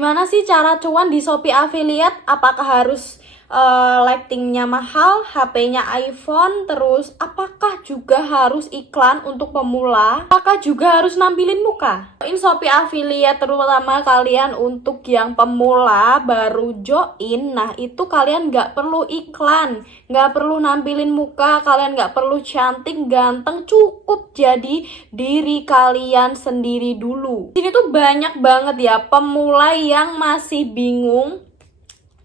Gimana sih cara cuan di Shopee Affiliate? Apakah harus lightingnya mahal, HP-nya iPhone, terus apakah juga harus iklan untuk pemula? Apakah juga harus nampilin muka? In Shopee Affiliate terutama kalian untuk yang pemula baru join, nah itu kalian nggak perlu iklan, nggak perlu nampilin muka, kalian nggak perlu cantik, ganteng, cukup jadi diri kalian sendiri dulu. Ini tuh banyak banget ya pemula yang masih bingung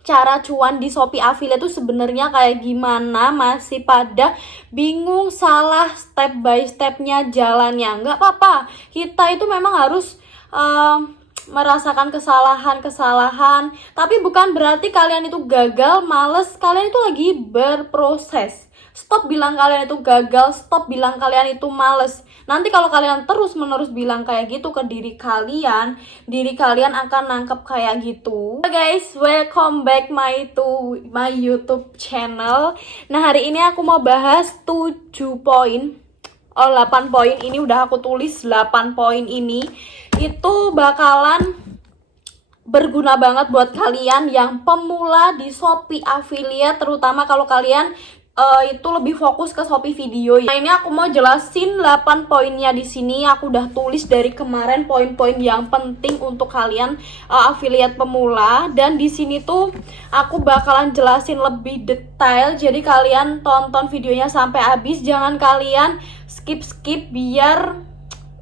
cara cuan di Shopee Affiliate itu sebenarnya kayak gimana, masih pada bingung salah step by stepnya jalannya. Nggak apa-apa, kita itu memang harus merasakan kesalahan-kesalahan, tapi bukan berarti kalian itu gagal, males. Kalian itu lagi berproses. Stop bilang kalian itu gagal, stop bilang kalian itu males. Nanti kalau kalian terus-menerus bilang kayak gitu ke diri kalian akan nangkep kayak gitu. Guys, welcome back my YouTube channel. Nah, hari ini aku mau bahas 7 poin. 8 poin ini udah aku tulis 8 poin ini. Itu bakalan berguna banget buat kalian yang pemula di Shopee Affiliate, terutama kalau kalian itu lebih fokus ke Shopee video. Nah, ini aku mau jelasin 8 poinnya di sini. Aku udah tulis dari kemarin poin-poin yang penting untuk kalian affiliate pemula, dan di sini tuh aku bakalan jelasin lebih detail. Jadi kalian tonton videonya sampai habis, jangan kalian skip biar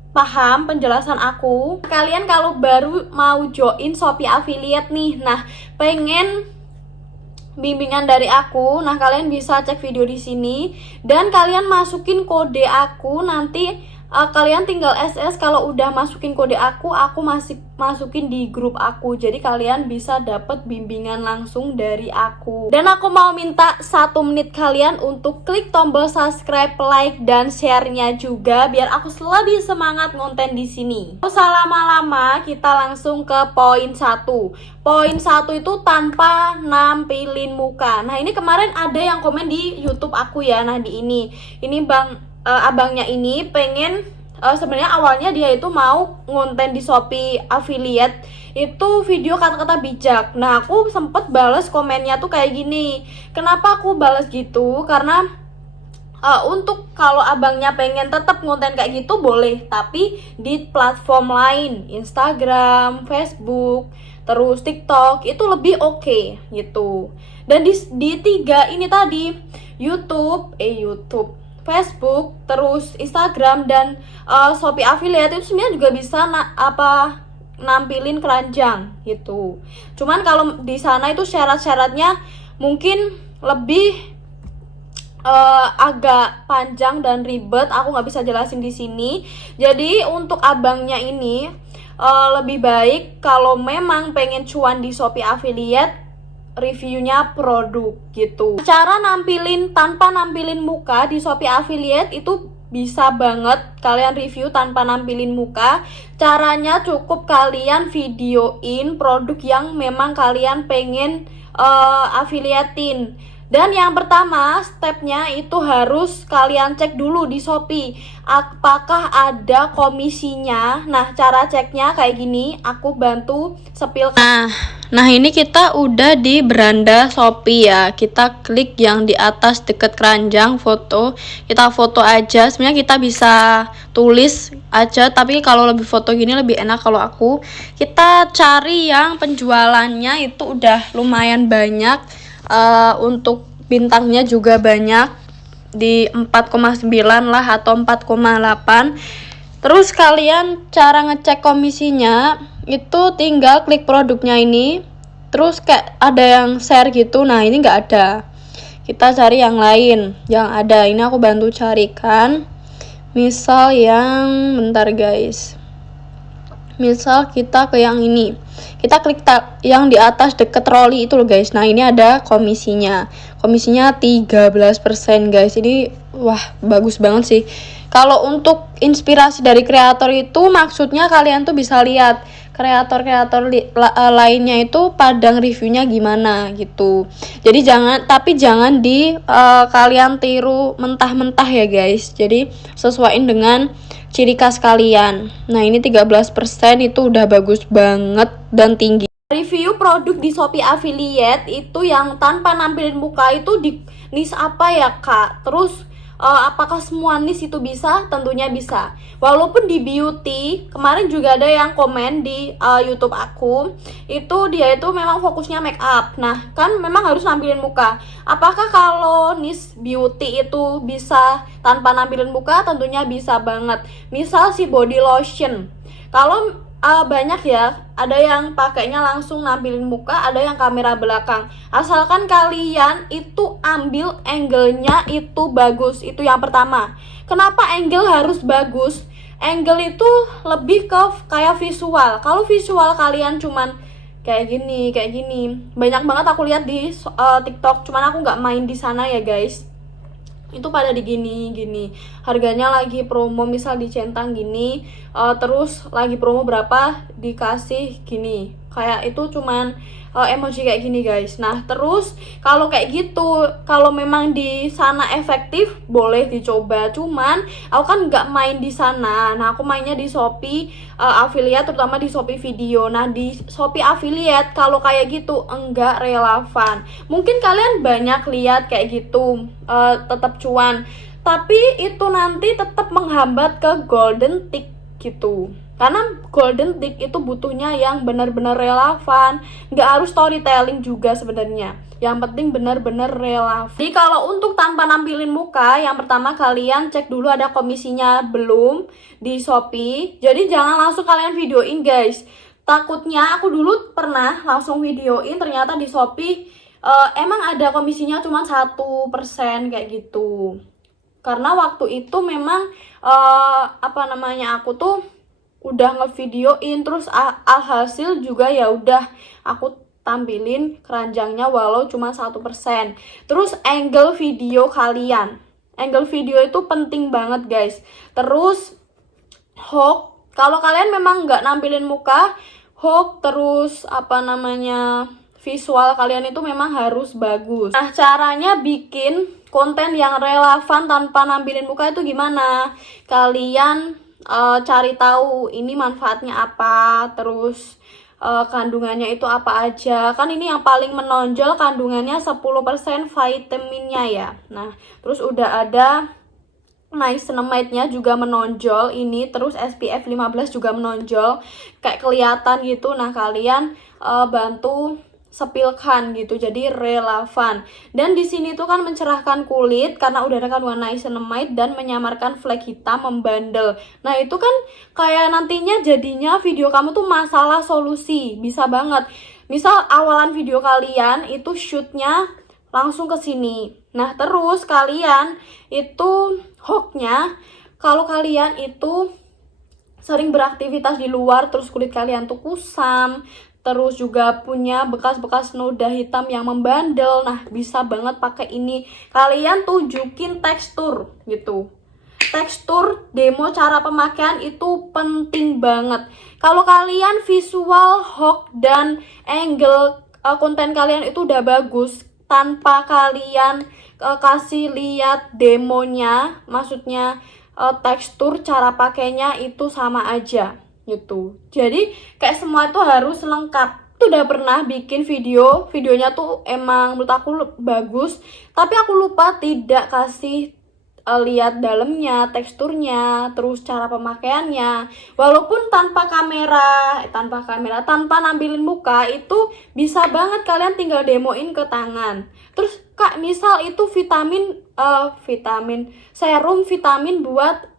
paham penjelasan aku. Kalian kalau baru mau join Shopee Affiliate nih, nah pengen bimbingan dari aku, nah kalian bisa cek video di sini dan kalian masukin kode aku. Nanti kalian tinggal SS kalau udah masukin kode aku masih masukin di grup aku, jadi kalian bisa dapet bimbingan langsung dari aku. Dan aku mau minta 1 menit kalian untuk klik tombol subscribe, like, dan share-nya juga biar aku lebih semangat ngonten di sini. Gak usah lama-lama, kita langsung ke poin 1. Poin 1 itu tanpa nampilin muka. Nah, ini kemarin ada yang komen di YouTube aku ya. Nah, di ini abangnya ini pengen sebenarnya awalnya dia itu mau ngonten di Shopee Affiliate itu video kata-kata bijak. Nah, aku sempet bales komennya tuh kayak gini. Kenapa aku bales gitu? Karena untuk kalau abangnya pengen tetap ngonten kayak gitu boleh, tapi di platform lain, Instagram, Facebook, terus TikTok itu lebih oke gitu. Dan di 3 ini tadi YouTube, Facebook, terus Instagram, dan Shopee Affiliate itu sebenarnya juga bisa nampilin keranjang gitu. Cuman kalau di sana itu syarat-syaratnya mungkin lebih agak panjang dan ribet. Aku nggak bisa jelasin di sini. Jadi untuk abangnya ini lebih baik kalau memang pengen cuan di Shopee Affiliate, reviewnya produk gitu. Cara nampilin tanpa nampilin muka di Shopee Affiliate itu bisa banget kalian review tanpa nampilin muka. Caranya cukup kalian videoin produk yang memang kalian pengen affiliatein. Dan yang pertama stepnya itu harus kalian cek dulu di Shopee apakah ada komisinya. Nah, cara ceknya kayak gini, aku bantu sepil. Nah ini kita udah di beranda Shopee ya. Kita klik yang di atas deket keranjang foto. Kita foto aja. Sebenarnya kita bisa tulis aja, tapi kalau lebih foto gini lebih enak kalau aku. Kita cari yang penjualannya itu udah lumayan banyak. Untuk bintangnya juga banyak di 4,9 lah atau 4,8. Terus kalian cara ngecek komisinya itu tinggal klik produknya ini, terus kayak ada yang share gitu. Nah, ini nggak ada, kita cari yang lain yang ada. Ini aku bantu carikan, misal yang bentar guys, misal kita ke yang ini, kita klik yang di atas deket troli itu loh guys. Nah, ini ada komisinya 13% guys. Ini wah bagus banget sih. Kalau untuk inspirasi dari kreator itu maksudnya kalian tuh bisa lihat kreator-kreator lainnya itu padang reviewnya gimana gitu. Jadi jangan kalian tiru mentah-mentah ya guys. Jadi sesuaiin dengan ciri khas kalian. Nah, ini 13% itu udah bagus banget dan tinggi. review produk di Shopee Affiliate itu yang tanpa nampilin muka itu di niche apa ya kak? Terus apakah semua niche itu bisa? Tentunya bisa. Walaupun di beauty, kemarin juga ada yang komen di YouTube aku, itu dia itu memang fokusnya make up. Nah, kan memang harus nampilin muka. Apakah kalau niche beauty itu bisa tanpa nampilin muka? Tentunya bisa banget. Misal si body lotion. Kalau banyak ya, ada yang pakainya langsung nampilin muka, ada yang kamera belakang. Asalkan kalian itu ambil angle-nya itu bagus, itu yang pertama. Kenapa angle harus bagus? Angle itu lebih ke kayak visual. Kalau visual kalian cuman kayak gini, banyak banget aku lihat di TikTok, cuman aku nggak main di sana ya guys. Itu pada di gini harganya lagi promo, misal dicentang gini, terus lagi promo berapa dikasih gini, kayak itu cuman emoji kayak gini guys. Nah terus kalau kayak gitu, kalau memang di sana efektif boleh dicoba, cuman aku kan nggak main di sana. Nah aku mainnya di Shopee Affiliate, terutama di Shopee Video. Nah di Shopee Affiliate kalau kayak gitu enggak relevan. Mungkin kalian banyak lihat kayak gitu tetap cuan, tapi itu nanti tetap menghambat ke golden tick gitu. Karena golden tick itu butuhnya yang benar-benar relevan, nggak harus storytelling juga sebenarnya. Yang penting benar-benar relevan. Jadi kalau untuk tanpa nampilin muka, yang pertama kalian cek dulu ada komisinya belum di Shopee. Jadi jangan langsung kalian videoin guys. Takutnya aku dulu pernah langsung videoin, ternyata di Shopee emang ada komisinya cuma 1% kayak gitu. Karena waktu itu memang aku tuh udah ngevideoin, terus alhasil juga ya udah aku tampilin keranjangnya walau cuma 1%. Terus angle video kalian, angle video itu penting banget guys. Terus hook, kalau kalian memang nggak nampilin muka, hook terus visual kalian itu memang harus bagus. Nah caranya bikin konten yang relevan tanpa nampilin muka itu gimana? Kalian cari tahu ini manfaatnya apa, terus kandungannya itu apa aja. Kan ini yang paling menonjol kandungannya 10% vitaminnya ya. Nah terus udah ada niacinamide-nya juga menonjol ini, terus SPF 15 juga menonjol, kayak kelihatan gitu. Nah kalian bantu sepilkan gitu, jadi relevan. Dan di sini tuh kan mencerahkan kulit karena udah ada kandungan niacinamide dan menyamarkan flek hitam membandel. Nah itu kan kayak nantinya jadinya video kamu tuh masalah solusi, bisa banget. Misal awalan video kalian itu shootnya langsung ke sini. Nah terus kalian itu hooknya, kalau kalian itu sering beraktivitas di luar, terus kulit kalian tuh kusam, terus juga punya bekas-bekas noda hitam yang membandel, nah bisa banget pakai ini. Kalian tunjukin tekstur gitu, tekstur, demo cara pemakaian itu penting banget. Kalau kalian visual, hook, dan angle konten kalian itu udah bagus, tanpa kalian kasih lihat demonya, maksudnya tekstur, cara pakainya itu sama aja gitu. Jadi kayak semua itu harus lengkap. Tuh udah pernah bikin videonya tuh emang menurut aku bagus, tapi aku lupa tidak kasih lihat dalamnya, teksturnya, terus cara pemakaiannya. Walaupun tanpa nampilin muka, itu bisa banget kalian tinggal demoin ke tangan. Terus kak, misal itu serum vitamin buat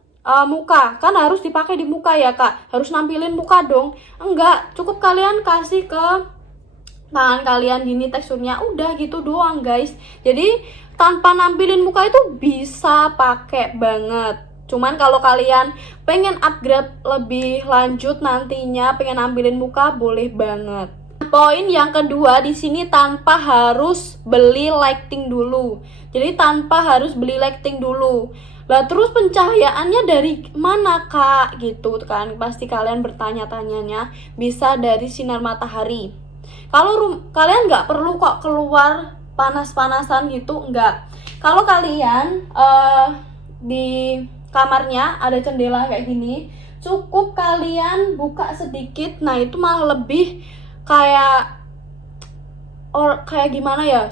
muka, kan harus dipakai di muka ya kak, harus nampilin muka dong. Enggak, cukup kalian kasih ke tangan kalian gini teksturnya, udah gitu doang guys. Jadi tanpa nampilin muka itu bisa pakai banget. Cuman kalau kalian pengen upgrade lebih lanjut nantinya, pengen nampilin muka, boleh banget. Poin yang kedua di sini, tanpa harus beli lighting dulu. Jadi tanpa harus beli lighting dulu. Lah terus pencahayaannya dari mana kak? Gitu kan pasti kalian bertanya-tanyanya. Bisa dari sinar matahari. Kalau kalian nggak perlu kok keluar panas-panasan gitu, enggak. Kalau kalian di kamarnya ada jendela kayak gini, cukup kalian buka sedikit. Nah itu malah lebih kayak kayak gimana ya,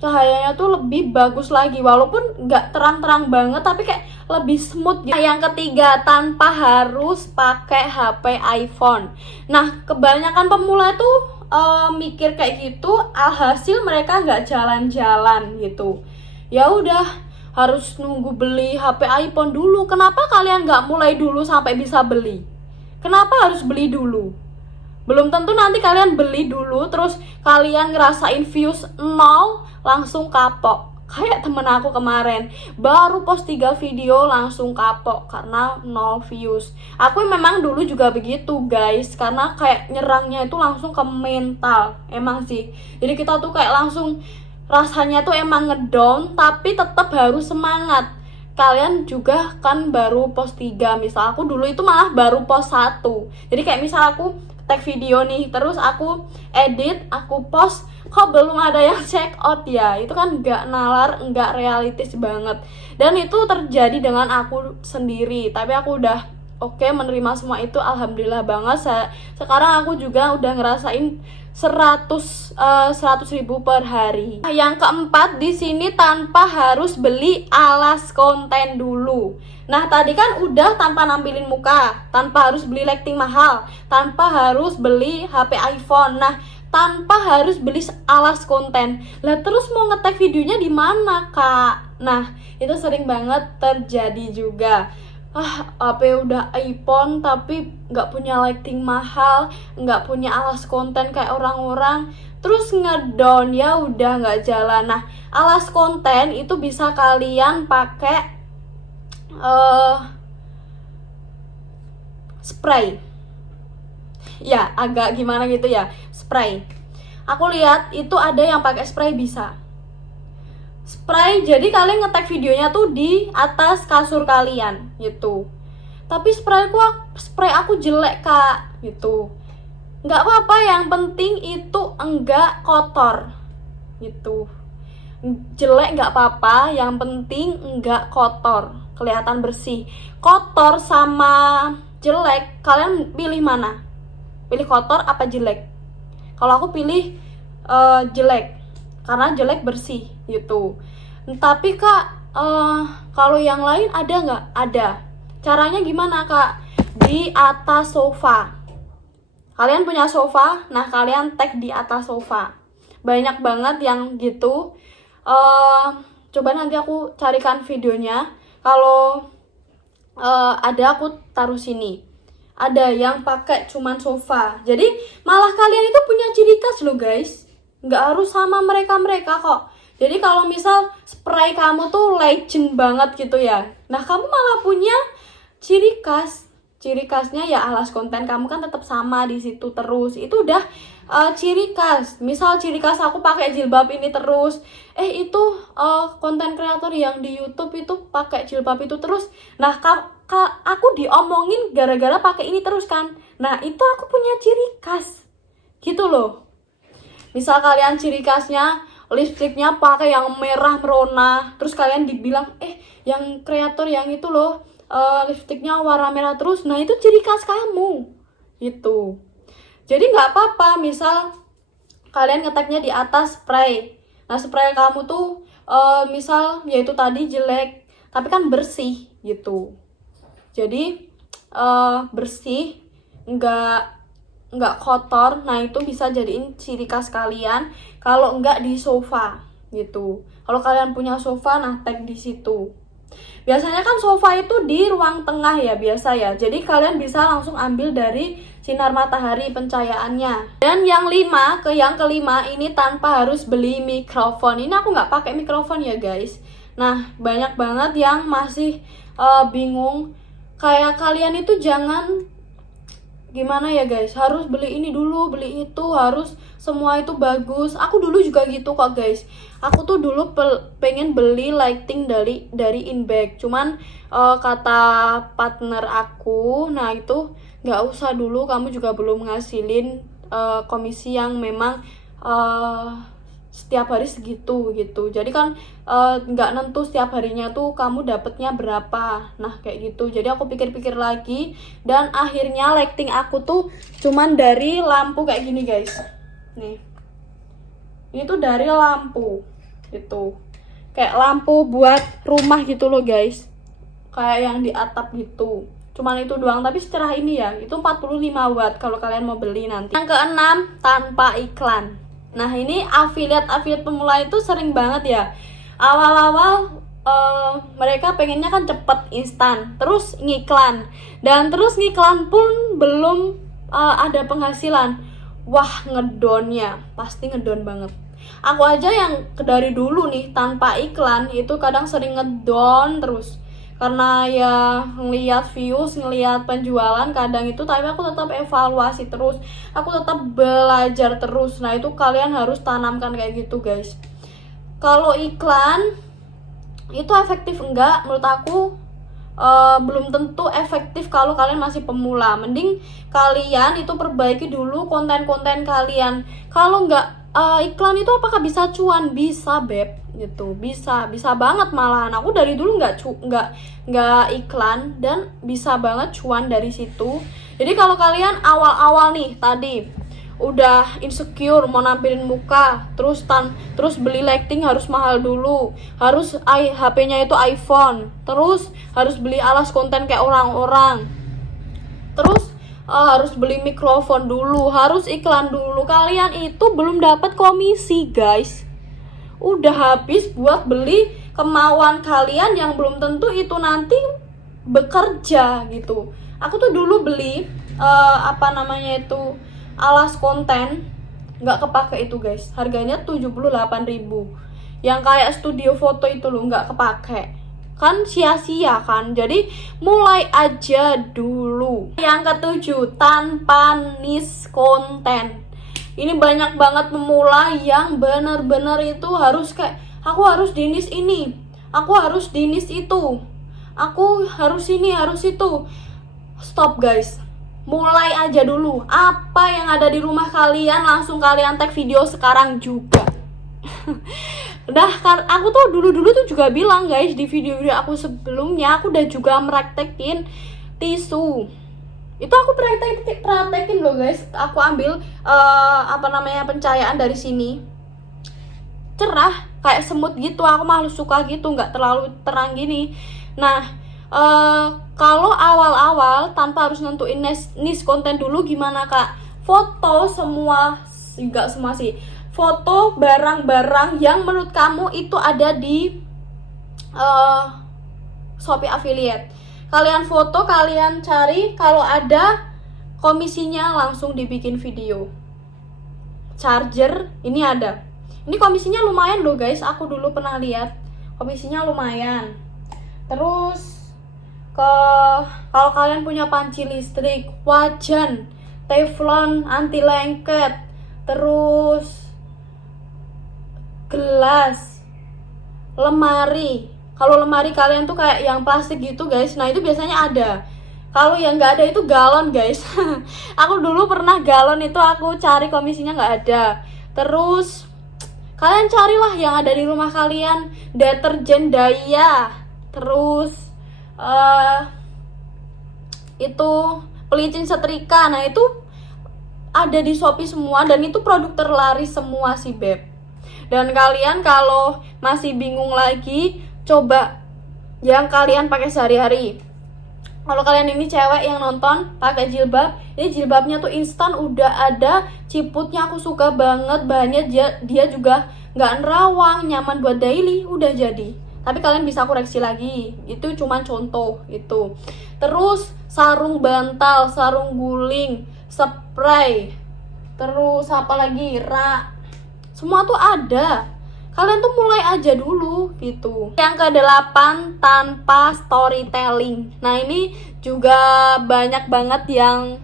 cahayanya tuh lebih bagus lagi, walaupun nggak terang-terang banget tapi kayak lebih smooth gitu. Nah, yang ketiga, tanpa harus pakai HP iPhone. Nah, kebanyakan pemula tuh mikir kayak gitu, alhasil mereka nggak jalan-jalan gitu. Ya udah, harus nunggu beli HP iPhone dulu. Kenapa kalian nggak mulai dulu sampai bisa beli? Kenapa harus beli dulu? Belum tentu nanti kalian beli dulu terus kalian ngerasain views 0 langsung kapok. Kayak temen aku kemarin, baru post 3 video langsung kapok karena 0 views. Aku memang dulu juga begitu guys, karena kayak nyerangnya itu langsung ke mental. Emang sih, jadi kita tuh kayak langsung rasanya tuh emang ngedown, tapi tetap harus semangat. Kalian juga kan baru post 3, misal aku dulu itu malah baru post 1. Jadi kayak misal aku tag video nih, terus aku edit, aku post, kok belum ada yang check out ya, itu kan nggak nalar, nggak realistis banget. Dan itu terjadi dengan aku sendiri, tapi aku udah oke menerima semua itu, alhamdulillah banget. Sekarang aku juga udah ngerasain 100.000 per hari. Yang keempat di sini, tanpa harus beli alas konten dulu. Nah, tadi kan udah tanpa nampilin muka, tanpa harus beli lighting mahal, tanpa harus beli HP iPhone. Nah, tanpa harus beli alas konten. Lah terus mau nge-tag videonya di mana, Kak? Nah, itu sering banget terjadi juga. HP udah iPhone tapi nggak punya lighting mahal, nggak punya alas konten kayak orang-orang, terus ngedown, ya udah nggak jalan. Nah, alas konten itu bisa kalian pakai spray. Ya, agak gimana gitu ya, spray. Aku lihat itu ada yang pakai spray, bisa spray, jadi kalian nge-tag videonya tuh di atas kasur kalian gitu. Tapi spray aku jelek, Kak, gitu. Nggak apa-apa, yang penting itu enggak kotor gitu. Jelek nggak apa-apa, yang penting enggak kotor, kelihatan bersih. Kotor sama jelek, kalian pilih mana? Pilih kotor apa jelek? Kalau aku pilih jelek, karena jelek bersih gitu. Tapi Kak, kalau yang lain ada nggak? Ada. Caranya gimana, Kak? Di atas sofa. Kalian punya sofa, nah kalian tag di atas sofa. Banyak banget yang gitu. Coba nanti aku carikan videonya. Kalau ada, aku taruh sini. Ada yang pakai cuman sofa. Jadi malah kalian itu punya ciri khas loh guys. Nggak harus sama mereka-mereka kok. Jadi kalau misal spray kamu tuh legend banget gitu ya, nah kamu malah punya ciri khas. Ciri khasnya ya alas konten kamu kan tetap sama di situ terus. Itu udah ciri khas. Misal ciri khas aku pakai jilbab ini terus. Itu konten kreator yang di YouTube itu pakai jilbab itu terus. Nah, aku diomongin gara-gara pakai ini terus kan. Nah, itu aku punya ciri khas. Gitu loh. Misal kalian ciri khasnya lipstiknya pakai yang merah merona, terus kalian dibilang yang kreator yang itu loh lipstiknya warna merah terus. Nah, itu ciri khas kamu gitu. Jadi nggak apa-apa misal kalian ngeteknya di atas spray. Nah, spray kamu tuh misal yaitu tadi jelek tapi kan bersih gitu. Jadi bersih, nggak kotor. Nah, itu bisa jadiin ciri khas kalian. Kalau nggak di sofa gitu. Kalau kalian punya sofa, nah tag di situ. Biasanya kan sofa itu di ruang tengah ya, biasa ya. Jadi kalian bisa langsung ambil dari sinar matahari pencahayaannya. Dan yang kelima ini tanpa harus beli mikrofon. Ini aku nggak pakai mikrofon ya guys. Nah, banyak banget yang masih bingung. Kayak kalian itu jangan gimana ya guys, harus beli ini dulu, beli itu, harus semua itu bagus. Aku dulu juga gitu kok guys. Aku tuh dulu pengen beli lighting dari Inbag, cuman kata partner aku, nah itu nggak usah dulu, kamu juga belum ngasilin komisi yang memang setiap hari segitu gitu. Jadi kan nggak nentu setiap harinya tuh kamu dapetnya berapa. Nah kayak gitu. Jadi aku pikir-pikir lagi dan akhirnya lighting aku tuh cuman dari lampu kayak gini guys. Nih, Ini tuh dari lampu. Itu. Kayak lampu buat rumah gitu loh, guys. Kayak yang di atap gitu. Cuman itu doang, tapi setelah ini ya, itu 45 watt kalau kalian mau beli nanti. Yang keenam, tanpa iklan. Nah, ini affiliate pemula itu sering banget ya. Awal-awal mereka pengennya kan cepet, instan, terus ngiklan. Dan terus ngiklan pun belum ada penghasilan. Wah, ngedonnya, pasti ngedon banget. Aku aja yang dari dulu nih tanpa iklan itu kadang sering ngedon terus. Karena ya ngelihat views, ngelihat penjualan kadang itu, tapi aku tetap evaluasi terus, aku tetap belajar terus. Nah, itu kalian harus tanamkan kayak gitu, guys. Kalau iklan itu efektif enggak? Menurut aku belum tentu efektif kalau kalian masih pemula. Mending kalian itu perbaiki dulu konten-konten kalian. Kalau enggak iklan itu apakah bisa cuan? Bisa, beb, gitu. Bisa banget malahan. Aku dari dulu nggak iklan dan bisa banget cuan dari situ. Jadi kalau kalian awal-awal nih tadi udah insecure mau nampilin muka, terus beli lighting harus mahal dulu, harus HP-nya itu iPhone, terus harus beli alas konten kayak orang-orang, terus harus beli mikrofon dulu, harus iklan dulu. Kalian itu belum dapat komisi, guys. Udah habis buat beli kemauan kalian yang belum tentu itu nanti bekerja gitu. Aku tuh dulu beli alas konten, nggak kepake itu, guys. Harganya 78.000. Yang kayak studio foto itu loh, nggak kepake. Kan sia-sia kan. Jadi mulai aja dulu. Yang ketujuh, tanpa niche konten. Ini banyak banget pemula yang bener-bener itu harus kayak, aku harus di niche ini, aku harus di niche itu, aku harus ini, harus itu. Stop, guys. Mulai aja dulu. Apa yang ada di rumah kalian langsung kalian tag video sekarang juga. Aku tuh dulu tuh juga bilang, guys, di video-video aku sebelumnya, aku udah juga meraktekin tisu. Itu aku praktekin loh, guys. Aku ambil pencahayaan dari sini, cerah kayak semut gitu. Aku malah suka gitu, nggak terlalu terang gini. Nah, kalau awal-awal tanpa harus nentuin niche konten dulu, gimana, Kak? Foto semua, enggak semua sih, foto barang-barang yang menurut kamu itu ada di Shopee Affiliate. Kalian foto, kalian cari, kalau ada komisinya langsung dibikin video. Charger ini ada. Ini komisinya lumayan loh, guys. Aku dulu pernah lihat, komisinya lumayan. Terus kalau kalian punya panci listrik, wajan, teflon anti lengket, terus gelas, lemari. Kalau lemari kalian tuh kayak yang plastik gitu, guys. Nah, itu biasanya ada. Kalau yang nggak ada itu galon, guys. Aku dulu pernah galon itu aku cari komisinya nggak ada. Terus kalian carilah yang ada di rumah kalian, deterjen Daya, terus itu pelicin setrika. Nah, itu ada di Shopee semua dan itu produk terlaris semua sih, beb. Dan kalian kalau masih bingung lagi, coba yang kalian pakai sehari-hari. Kalau kalian ini cewek yang nonton pakai jilbab, ini jilbabnya tuh instan udah ada ciputnya. Aku suka banget, bahannya dia juga nggak nerawang, nyaman buat daily, udah jadi. Tapi kalian bisa koreksi lagi, itu cuma contoh itu. Terus sarung bantal, sarung guling, spray, terus apa lagi, rak, semua tuh ada. Kalian tuh mulai aja dulu gitu. Yang ke-8, tanpa storytelling. Nah, ini juga banyak banget yang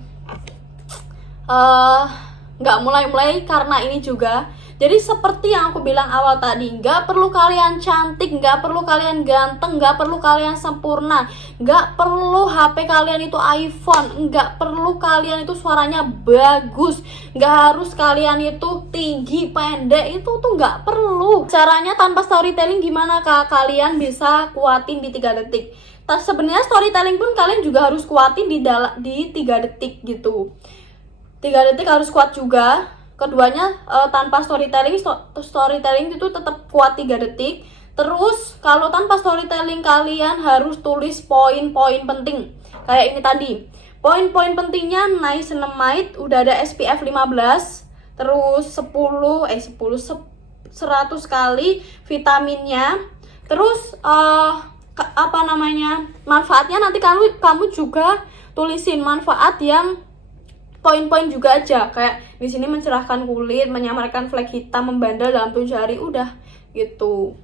nggak mulai-mulai karena ini juga. Jadi seperti yang aku bilang awal tadi, nggak perlu kalian cantik, nggak perlu kalian ganteng, nggak perlu kalian sempurna, nggak perlu HP kalian itu iPhone, nggak perlu kalian itu suaranya bagus, nggak harus kalian itu tinggi, pendek, itu tuh nggak perlu. Caranya tanpa storytelling gimana, Kak? Kalian bisa kuatin di 3 detik. Sebenarnya storytelling pun kalian juga harus kuatin di 3 detik gitu. 3 detik harus kuat juga. keduanya tanpa storytelling itu tetap kuat 3 detik. Terus kalau tanpa storytelling kalian harus tulis poin-poin penting kayak ini tadi. Poin-poin pentingnya niacinamide udah ada SPF 15, terus 100 kali vitaminnya. Terus manfaatnya nanti kamu juga tulisin manfaat yang poin-poin juga aja, kayak di sini mencerahkan kulit, menyamarkan flek hitam, membandel dalam 7 hari, udah gitu.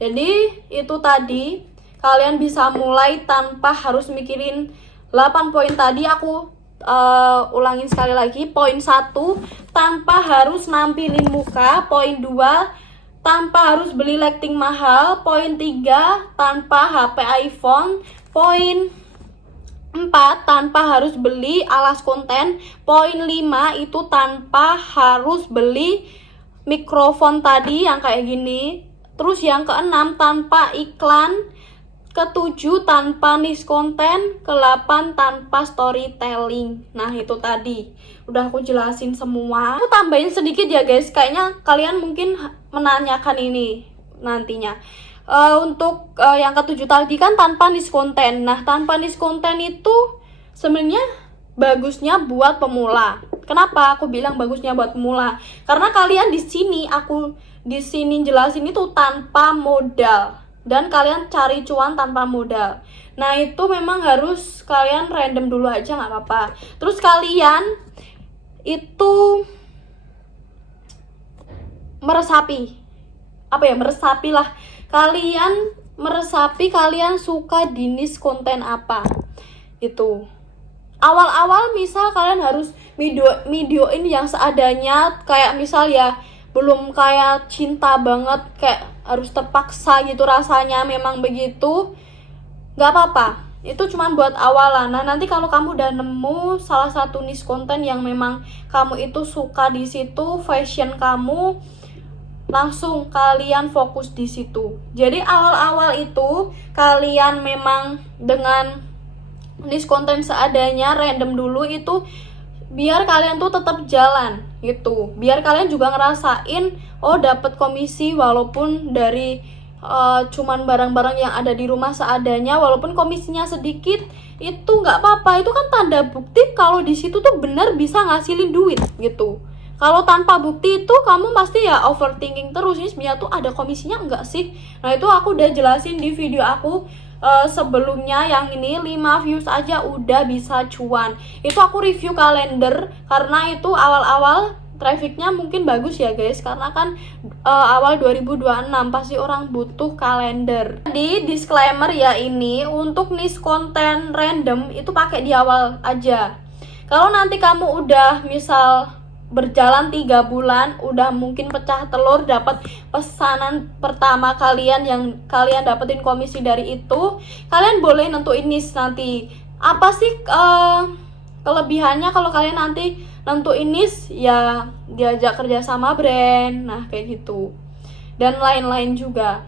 Jadi itu tadi, kalian bisa mulai tanpa harus mikirin 8 poin tadi. Aku ulangin sekali lagi. Poin 1, tanpa harus nampilin muka. Poin 2, tanpa harus beli lighting mahal. Poin 3, tanpa HP iPhone. Poin 4, tanpa harus beli alas konten. Poin 5 itu tanpa harus beli mikrofon tadi yang kayak gini. Terus yang ke-6, tanpa iklan. Ke-7, tanpa niche konten. Ke-8, tanpa storytelling. Nah itu tadi udah aku jelasin semua. Aku tambahin sedikit ya guys, kayaknya kalian mungkin menanyakan ini nantinya. Untuk yang ke-7 tadi kan tanpa niche konten. Nah, tanpa niche konten itu sebenarnya bagusnya buat pemula. Kenapa aku bilang bagusnya buat pemula? Karena kalian aku di sini jelasin itu tanpa modal, dan kalian cari cuan tanpa modal. Nah, itu memang harus kalian random dulu aja, nggak apa-apa. Terus kalian itu meresapi lah. Kalian meresapi kalian suka di niche konten apa itu. Awal-awal misal kalian harus videoin yang seadanya, kayak misal ya belum kayak cinta banget, kayak harus terpaksa gitu rasanya, memang begitu, nggak apa-apa, itu cuman buat awalan. Nah nanti kalau kamu udah nemu salah satu niche konten yang memang kamu itu suka di situ, fashion kamu, langsung kalian fokus di situ. Jadi awal-awal itu kalian memang dengan niche konten seadanya, random dulu, itu biar kalian tuh tetap jalan gitu. Biar kalian juga ngerasain dapat komisi walaupun dari cuman barang-barang yang ada di rumah seadanya, walaupun komisinya sedikit, itu nggak apa-apa. Itu kan tanda bukti kalau di situ tuh benar bisa ngasilin duit gitu. Kalau tanpa bukti itu kamu pasti ya overthinking terus, ini sebenarnya tuh ada komisinya enggak sih? Nah itu aku udah jelasin di video aku sebelumnya, yang ini 5 views aja udah bisa cuan. Itu aku review kalender karena itu awal-awal trafficnya mungkin bagus ya guys, karena kan awal 2026 pasti orang butuh kalender. Di disclaimer ya, ini untuk niche konten random itu pakai di awal aja. Kalau nanti kamu udah misal berjalan 3 bulan, udah mungkin pecah telur, dapat pesanan pertama kalian yang kalian dapetin komisi dari itu, kalian boleh nentuin niche nanti. Apa sih kelebihannya kalau kalian nanti nentuin niche? Ya diajak kerja sama brand, nah kayak gitu, dan lain-lain juga.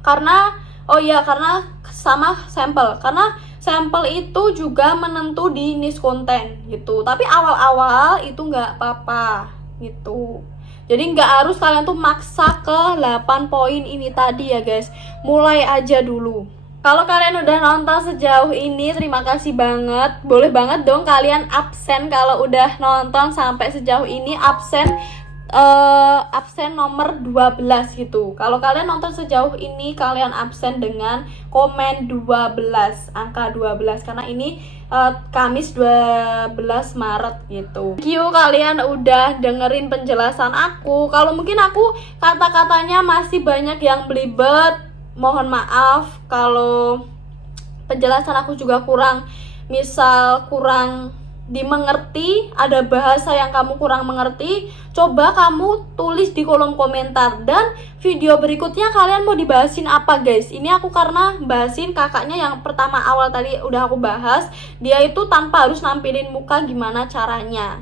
Karena karena sama sampel, karena sampel itu juga menentu di niche konten gitu. Tapi awal-awal itu nggak apa-apa gitu. Jadi nggak harus kalian tuh maksa ke 8 poin ini tadi ya guys. Mulai aja dulu. Kalau kalian udah nonton sejauh ini, terima kasih banget. Boleh banget dong kalian absen kalau udah nonton sampai sejauh ini. Absen nomor 12 gitu. Kalau kalian nonton sejauh ini, kalian absen dengan komen 12, angka 12, karena ini Kamis 12 Maret gitu. Thank you kalian udah dengerin penjelasan aku. Kalau mungkin aku kata-katanya masih banyak yang belibet, mohon maaf kalau penjelasan aku juga kurang dimengerti, ada bahasa yang kamu kurang mengerti, coba kamu tulis di kolom komentar. Dan video berikutnya kalian mau dibahasin apa guys? Ini aku karena bahasin kakaknya yang pertama awal tadi udah aku bahas, dia itu tanpa harus nampilin muka gimana caranya.